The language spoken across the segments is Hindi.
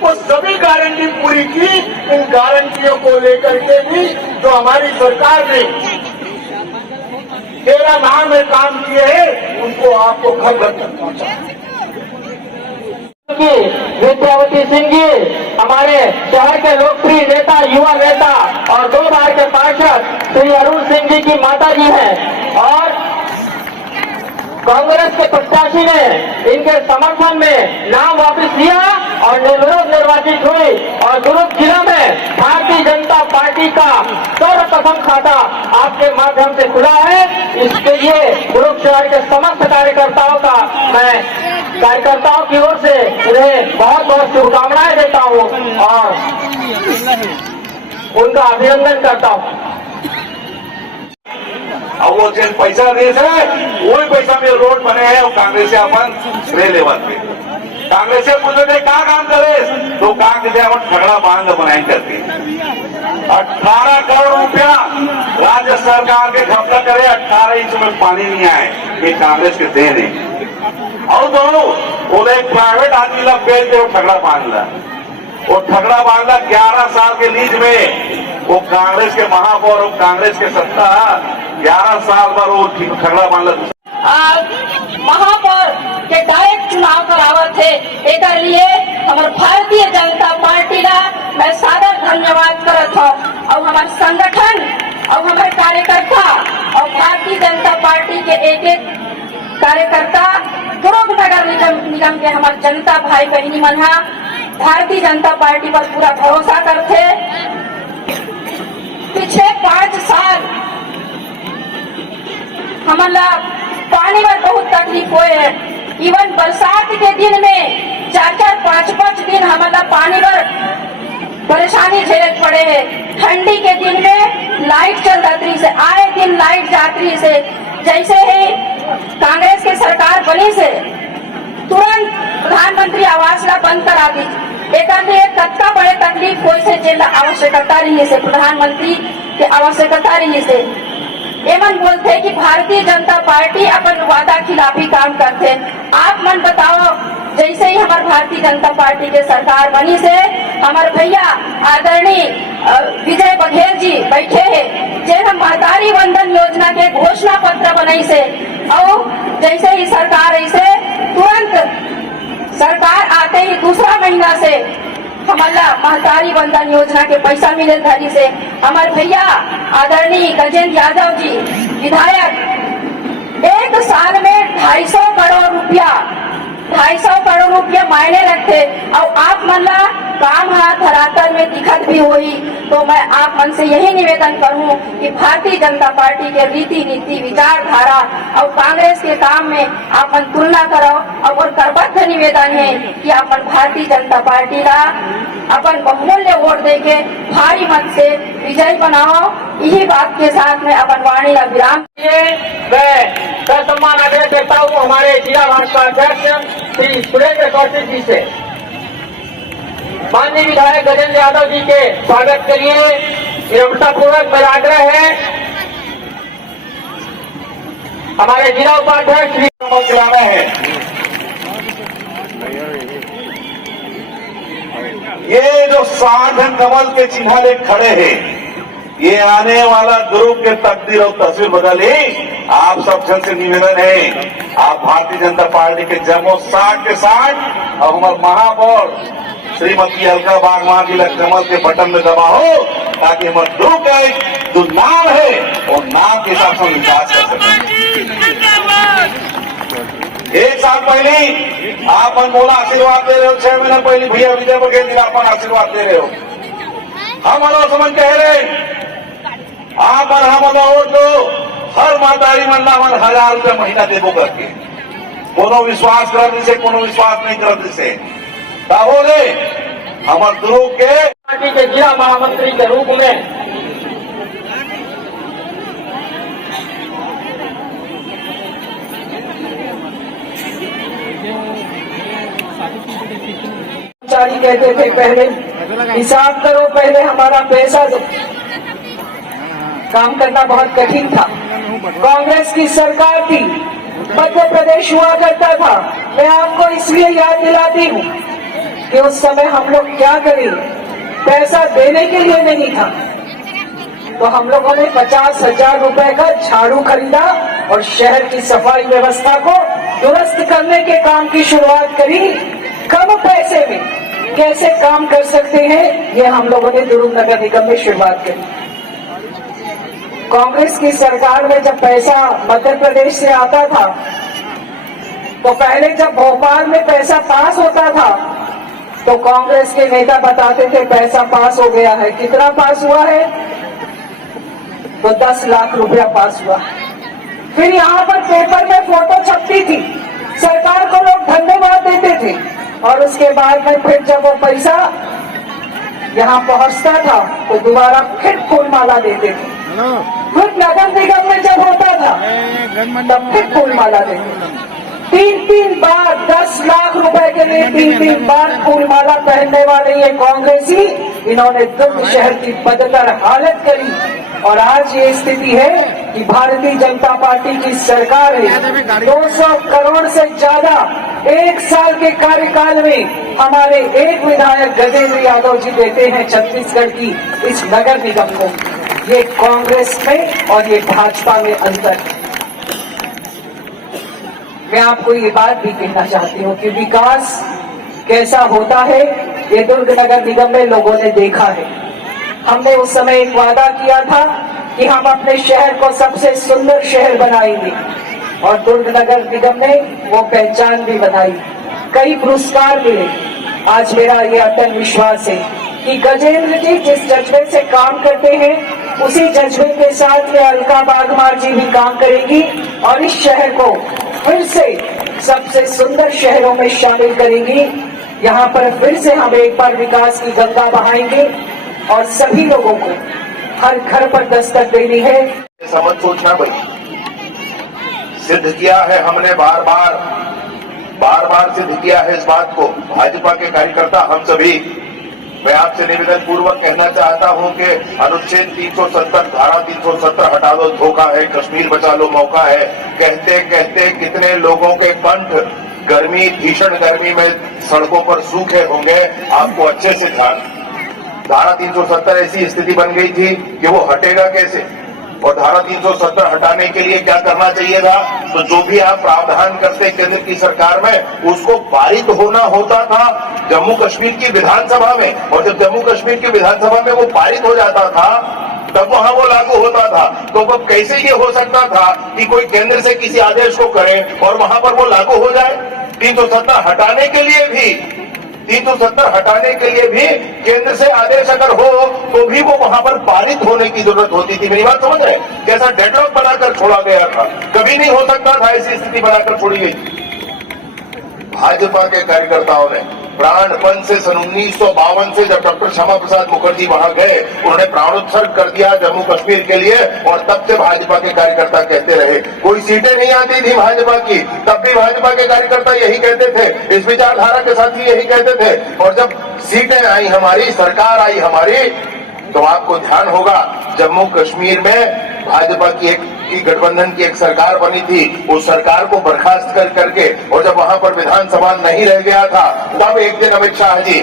वो सभी गारंटी पूरी की। इन गारंटियों को लेकर के भी जो हमारी सरकार ने 13 माह में काम किए हैं उनको आपको घर घर तक पहुंचा। विद्यावती सिंह जी हमारे शहर के लोकप्रिय नेता, युवा नेता और 2 बार के पार्षद श्री अरुण सिंह जी की माता जी हैं और कांग्रेस के प्रत्याशी ने इनके समर्थन में नाम वापस लिया और निर्विरोध निर्वाचित हुई और दुर्ग जिला में भारतीय जनता पार्टी का सर्वप्रथम खाता आपके माध्यम से खुला है। इसके लिए दुर्ग शहर के समस्त कार्यकर्ताओं का मैं कार्यकर्ताओं की ओर से उन्हें बहुत बहुत शुभकामनाएं देता हूं और उनका अभिनंदन करता हूं। अब वो जिन पैसा दे है वही पैसा में रोड बने हैं और कांग्रेस से अपन श्रेय लेवल पे कांग्रेस से पूछे थे क्या काम करे तो कांग्रेस अपन ठगड़ा बांध बनाई करती 18 करोड़ रुपया राज्य सरकार के खर्चा करे 18 इंच में पानी नहीं आए ये कांग्रेस के दे नहीं और दोनों वो एक प्राइवेट आदमी लग बेच दे ठगड़ा बांधला वो ठगड़ा बांधला 11 साल के लीज में वो कांग्रेस के महापौर और कांग्रेस के सत्ता 11 साल पर वो ठगड़ा बांधला महापौर के डायरेक्ट चुनाव करावत थे एक लिए हमारे भारतीय जनता पार्टी का मैं सादर धन्यवाद करत हूँ और हमारे संगठन और हमारे कार्यकर्ता और भारतीय जनता पार्टी के एक कार्यकर्ता दुर्ग नगर निगम के हमारे जनता भाई बहनी मन भारतीय जनता पार्टी पर पूरा भरोसा करते। पिछले 5 साल हमारा पानी में बहुत तकलीफ हुए है। इवन बरसात के दिन में 4-4, 5-5 दिन हमारा पानी पर परेशानी झेलने पड़े है। ठंडी के दिन में लाइट चल जाती से आए दिन लाइट जाती से जैसे ही कांग्रेस की सरकार बनी से तुरंत प्रधानमंत्री आवास ला बंद करा दी। एक कत्ता बड़े तकलीफ हो से जिला आवश्यकता रही से प्रधानमंत्री की आवश्यकता रही से एमन बोलते कि भारतीय जनता पार्टी अपन वादा खिलाफी काम करते। आप मन बताओ जैसे ही हमारे भारतीय जनता पार्टी के सरकार बनी से हमारे भैया आदरणीय विजय बघेल जी बैठे हैं जे हम महतारी वंदन योजना के घोषणा पत्र बनाई से और जैसे ही सरकार ऐसे तुरंत सरकार आते ही दूसरा महीना से हमारा महतारी वंदन योजना के पैसा मिले धरी से हमारे भैया आदरणीय गजेंद्र यादव जी विधायक 1 साल में 250 करोड़ रुपया 250 करोड़ रुपया मायने रखते और आप मनला काम हाथ धरातल में दिखत भी हुई। तो मैं आप मन से यही निवेदन करूं कि भारतीय जनता पार्टी के रीति नीति विचारधारा और कांग्रेस के काम में आप तुलना करो और करबद्ध निवेदन है कि अपन भारतीय जनता पार्टी का अपन बहुमूल्य वोट देके भारी मत से विजय बनाओ। यही बात के साथ में अपन वाणी का विराम मैं सम्मान आग्रह करता हूँ हमारे जिला भाजपा अध्यक्ष श्री सुरेंद्र कौशिक जी से माननीय विधायक गजेंद्र यादव जी के स्वागत के लिए विनम्रता पूर्वक मेरा आग्रह है। हमारे जिला उपाध्यक्ष श्री खिलाना है। ये जो साधन कमल के चिन्ह ले खड़े हैं ये आने वाला दुर्ग के तकदीर और तस्वीर बदले। आप सब जन से निवेदन है आप भारतीय जनता पार्टी के जमो 60 के 60 और हमारे महापौर श्रीमती अलका बागवान जी कमल के बटन में दबाओ ताकि हमारे दुर्ग का जो नाम है और नाम के हिसाब से विकास कर सकें। 1 साल पहले आप अनमोला आशीर्वाद दे रहे हो 6 महीना पहले भैया विजय बघेल जी आप आशीर्वाद दे रहे हो। हम अलो समझ कह रहे आप और हम अलो तो हर मातारी मन्ना मन 1000 रुपया महीना देवो करके कोनो विश्वास करने से कोनो विश्वास नहीं करने से बोले हमारे दुर्ग के पार्टी के जिला महामंत्री के रूप में कर्मचारी कहते थे पहले हिसाब करो पहले हमारा पैसा दो। काम करना बहुत कठिन था। कांग्रेस की सरकार थी, मध्य प्रदेश हुआ करता था। मैं आपको इसलिए याद दिलाती हूँ कि उस समय हम लोग क्या करें, पैसा देने के लिए नहीं था। तो हम लोगों ने 50,000 रुपए का झाड़ू खरीदा और शहर की सफाई व्यवस्था को दुरुस्त करने के काम की शुरुआत करी। कम पैसे में कैसे काम कर सकते हैं, ये हम लोगों ने दुर्ग नगर निगम में शुरुआत करी। कांग्रेस की सरकार में जब पैसा मध्य प्रदेश से आता था, तो पहले जब भोपाल में पैसा पास होता था तो कांग्रेस के नेता बताते थे पैसा पास हो गया है। कितना पास हुआ है? तो 10 लाख रुपया पास हुआ। फिर यहाँ पर पेपर में फोटो छपती थी, सरकार को लोग धन्यवाद देते थे, और उसके बाद में फिर जब वो पैसा यहाँ पहुंचता था तो दोबारा फिर फूल माला देते थे। फिर नगर निगम में जब होता था तब फिर फूल माला देते थे। 3-3 बार 10 लाख रुपए के लिए 3-3 बार फूल माला पहनने वाले ये कांग्रेसी, इन्होंने दुर्ग शहर की बदतर हालत करी। और आज ये स्थिति है कि भारतीय जनता पार्टी की सरकार है 200 करोड़ से ज्यादा एक साल के कार्यकाल में हमारे एक विधायक गजेंद्र यादव जी देते हैं छत्तीसगढ़ की इस नगर निगम को। ये कांग्रेस में और ये भाजपा में अंतर है। मैं आपको ये बात भी कहना चाहती हूँ कि विकास कैसा होता है ये दुर्ग नगर निगम में लोगों ने देखा है। हमने उस समय एक वादा किया था कि हम अपने शहर को सबसे सुंदर शहर बनाएंगे, और दुर्ग नगर निगम ने वो पहचान भी बनाई, कई पुरस्कार मिले। आज मेरा ये अटल विश्वास है कि गजेंद्र जी जिस जज्बे से काम करते हैं उसी जज्बे के साथ में अलका बागमार जी भी काम करेंगी और इस शहर को फिर से सबसे सुंदर शहरों में शामिल करेंगी। यहाँ पर फिर से हम एक बार विकास की गंगा बहाएंगे और सभी लोगों को हर घर पर दस्तक देनी है। समझ सोचना भाई, सिद्ध किया है हमने बार बार सिद्ध किया है इस बात को। भाजपा के कार्यकर्ता हम सभी, मैं आपसे निवेदन पूर्वक कहना चाहता हूं कि अनुच्छेद 370 धारा 370 हटा दो, धोखा है, कश्मीर बचा लो मौका है। कहते कहते कितने लोगों के कंठ गर्मी, भीषण गर्मी में सड़कों पर सूखे होंगे, आपको अच्छे से ध्यान। धारा 370 ऐसी स्थिति बन गई थी कि वो हटेगा कैसे, और धारा 370 हटाने के लिए क्या करना चाहिए था? तो जो भी आप प्रावधान करते केंद्र की सरकार में उसको पारित होना होता था जम्मू कश्मीर की विधानसभा में, और जब जम्मू कश्मीर की विधानसभा में वो पारित हो जाता था तब वहां वो लागू होता था। तो अब कैसे ये हो सकता था कि कोई केंद्र से किसी आदेश को करे और वहां पर वो लागू हो जाए? 370 हटाने के लिए भी 370 हटाने के लिए भी केंद्र से आदेश अगर हो तो भी वो वहां पर पारित होने की जरूरत होती थी। मेरी बात समझ रहे? कैसा डेडलॉक बनाकर छोड़ा गया था, कभी नहीं हो सकता था ऐसी स्थिति बनाकर छोड़ी गई। भाजपा के कार्यकर्ताओं ने प्राणपण से सन 1952 से जब डॉक्टर श्यामा प्रसाद मुखर्जी वहां गए उन्होंने प्राणोत्सर्ग कर दिया जम्मू कश्मीर के लिए, और तब से भाजपा के कार्यकर्ता कहते रहे कोई सीटें नहीं आती थी भाजपा की, तब भी भाजपा के कार्यकर्ता यही कहते थे, इस विचारधारा के साथी यही कहते थे। और जब सीटें आई हमारी, सरकार आई हमारी, तो आपको ध्यान होगा जम्मू कश्मीर में भाजपा की गठबंधन की एक सरकार बनी थी, उस सरकार को बर्खास्त करके, और जब वहां पर विधानसभा नहीं रह गया था तब एक दिन अमित शाह जी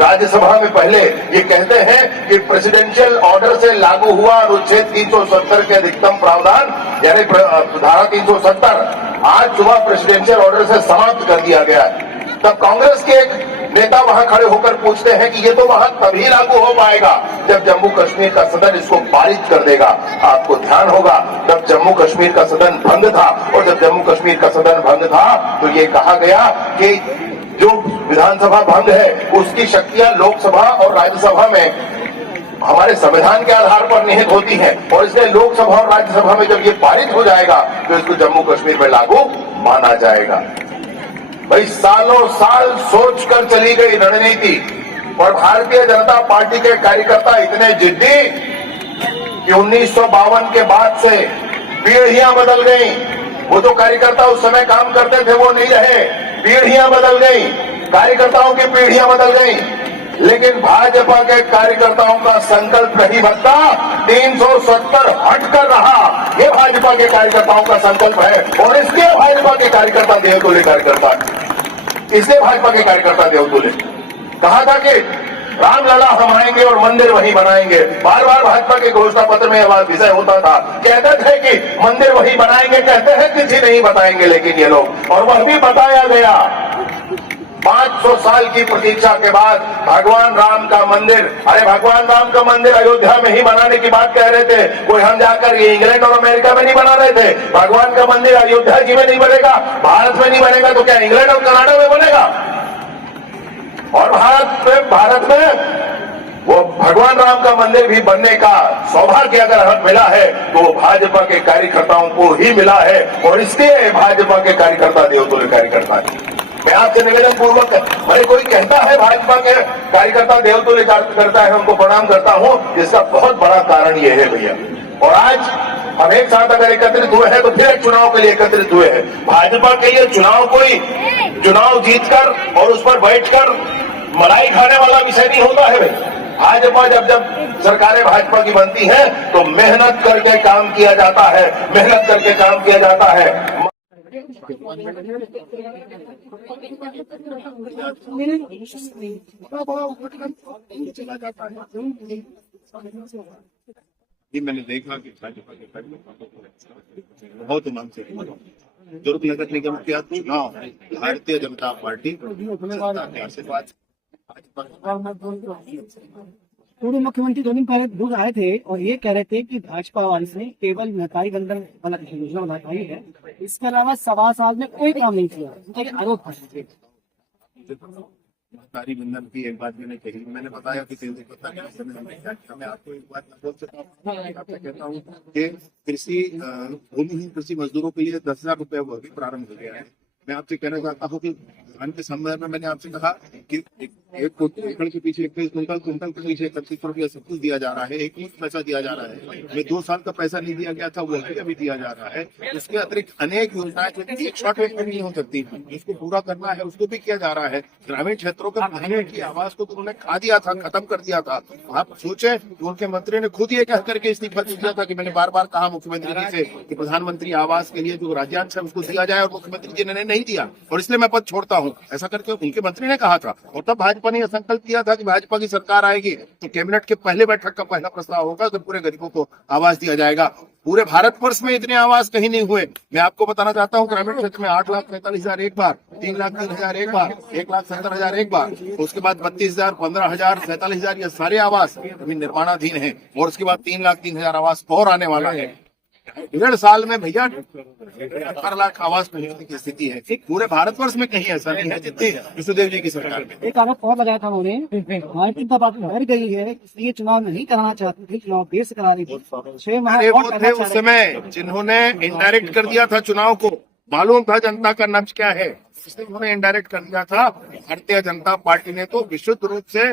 राज्यसभा में पहले ये कहते हैं कि प्रेसिडेंशियल ऑर्डर से लागू हुआ अनुच्छेद 370 के अधिकतम प्रावधान यानी धारा 370 आज सुबह प्रेसिडेंशियल ऑर्डर से समाप्त कर दिया गया है। तब कांग्रेस के एक नेता वहां खड़े होकर पूछते हैं कि ये तो वहां तभी लागू हो पाएगा जब जम्मू कश्मीर का सदन इसको पारित कर देगा। आपको ध्यान होगा जब जम्मू कश्मीर का सदन भंग था, और जब जम्मू कश्मीर का सदन भंग था तो ये कहा गया कि जो विधानसभा भंग है उसकी शक्तियां लोकसभा और राज्यसभा में हमारे संविधान के आधार पर निहित होती हैं, और इसलिए लोकसभा और राज्यसभा में जब ये पारित हो जाएगा तो इसको जम्मू कश्मीर में लागू माना जाएगा। भाई सालों साल सोच कर चली गई रणनीति, और भारतीय जनता पार्टी के कार्यकर्ता इतने जिद्दी कि 1952 के बाद से पीढ़ियां बदल गई। वो जो कार्यकर्ता उस समय काम करते थे वो नहीं रहे, पीढ़ियां बदल गई, कार्यकर्ताओं की पीढ़ियां बदल गई, लेकिन भाजपा के कार्यकर्ताओं का संकल्प नहीं बनता, 370 हटकर रहा। ये भाजपा के कार्यकर्ताओं का संकल्प है, और इसलिए भाजपा के कार्यकर्ता देवतुल्य कार्यकर्ता, इसलिए भाजपा के कार्यकर्ता देवतुल्य। कहा था कि रामलला हम आएंगे और मंदिर वहीं बनाएंगे। बार बार भाजपा के घोषणा पत्र में यह विषय होता था, कहते थे कि मंदिर वहीं बनाएंगे, कहते हैं किसी नहीं बताएंगे लेकिन ये लोग, और वह भी बताया गया। 500 साल की प्रतीक्षा के बाद भगवान राम का मंदिर, अरे भगवान राम का मंदिर अयोध्या में ही बनाने की बात कह रहे थे, कोई हम जाकर ये इंग्लैंड और अमेरिका में नहीं बना रहे थे। भगवान का मंदिर अयोध्या जी में नहीं बनेगा, भारत में नहीं बनेगा तो क्या इंग्लैंड और कनाडा में बनेगा? और भारत में वो भगवान राम का मंदिर भी बनने का सौभाग्य अगर हमें मिला है तो वो भाजपा के कार्यकर्ताओं को ही मिला है, और इसलिए भाजपा के कार्यकर्ता देवतुल्य कार्यकर्ता है। मैं आपसे निवेदन पूर्वक, भाई कोई कहता है भाजपा के कार्यकर्ता देवतुल्य करता है, उनको प्रणाम करता हूं, जिसका बहुत बड़ा कारण ये है भैया। और आज हम एक साथ अगर एकत्रित हुए हैं तो फिर एक चुनाव के लिए एकत्रित हुए हैं। भाजपा के लिए चुनाव जीतकर और उस पर बैठकर मलाई खाने वाला विषय नहीं होता है भाई। भाजपा जब सरकारें भाजपा की बनती हैं तो मेहनत करके काम किया जाता है, मेहनत करके काम किया जाता है। ये मैंने देखा कि भाजपा के बहुत उमंग से दुर्ग नगर निगम के चुनाव भारतीय जनता पार्टी के आशीर्वाद पूर्व मुख्यमंत्री जोगिंदर पहले दूर आए थे और ये कह रहे थे कि भाजपा वाले ने केवल महतारी बंधन वाला योजना बनाई है, इसके अलावा 7 साल में कोई काम नहीं किया, उनका आरोप है। महतारी बंधन की एक बात मैंने कही, मैंने बताया कि तेंदुपत्ता के विषय में मैं आपको एक बात बोल सकता हूँ, आपसे कहता हूँ कि भूमिहीन कृषि मजदूरों के लिए 10,000 रुपये वो अभी प्रारंभ हो गया है। मैं आपसे कहना चाहता हूँ कि धान के संदर्भ में मैंने आपसे कहा कि एक एकड़ के पीछे 21 क्विंटल के पीछे 31 रुपया सब कुछ दिया जा रहा है, एक मुश्त पैसा दिया जा रहा है। मैं 2 साल का पैसा नहीं दिया गया था वो अभी दिया जा रहा है। उसके अतिरिक्त अनेक योजनाएं जो एक शॉर्ट में नहीं हो सकती, जिसको पूरा करना है उसको भी किया जा रहा है। ग्रामीण क्षेत्रों के महीने की आवास को तो उन्होंने खा दिया था, खत्म कर दिया था। आप सोचे उनके मंत्री ने खुद ये कह करके इस्तीफा दिया था कि मैंने बार बार कहा मुख्यमंत्री जी से कि प्रधानमंत्री आवास के लिए जो राज्यांश है उसको दिया जाए, और मुख्यमंत्री जी ने नहीं दिया और इसलिए मैं पद छोड़ता हूं, ऐसा करके उनके मंत्री ने कहा था। और तब भाजपा ने यह संकल्प किया था कि भाजपा की सरकार आएगी तो कैबिनेट के पहले बैठक का पहला प्रस्ताव होगा तो पूरे गरीबों को आवास दिया जाएगा। पूरे भारतवर्ष में इतने आवास कहीं नहीं हुए। मैं आपको बताना चाहता हूँ ग्रामीण क्षेत्र में 8,45,000 एक बार, 3,03,000 एक बार, 1,70,000 एक बार, उसके बाद 32,000, 15,000, 47,000 ये सारे आवास अभी निर्माणाधीन है, और उसके बाद 3,03,000 आवास और आने वाला है। 1.5 साल में भैया 18 लाख आवास पहुंचने की स्थिति है। पूरे भारतवर्ष में कहीं ऐसा नहीं है जितनी विष्णुदेव जी की सरकार में। एक आरोप और लगाया था उन्होंने, भारतीय जनता पार्टी हार गई है इसलिए चुनाव नहीं कराना चाहती थी, चुनाव देर से करा रही थी। 6 माह वो थे उस समय जिन्होंने इनडायरेक्ट कर दिया था चुनाव को, मालूम था जनता का नब्ज क्या है, इसलिए उन्होंने इनडायरेक्ट कर दिया था। भारतीय जनता पार्टी ने तो विशुद्ध रूप से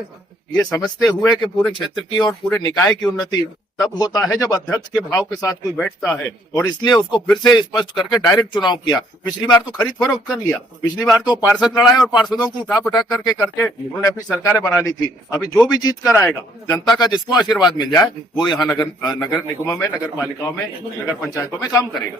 ये समझते हुए कि पूरे क्षेत्र की और पूरे निकाय की उन्नति तब होता है जब अध्यक्ष के भाव के साथ कोई बैठता है, और इसलिए उसको फिर से स्पष्ट करके डायरेक्ट चुनाव किया। पिछली बार तो खरीद फरोख्त कर लिया, पिछली बार तो पार्षद लड़ाए और पार्षदों को उठा पटक करके उन्होंने अपनी सरकारें बना ली थी। अभी जो भी जीत कर आएगा, जनता का जिसको आशीर्वाद मिल जाए वो यहाँ नगर निगमों में, नगर पालिकाओं में, नगर पंचायतों में काम करेगा।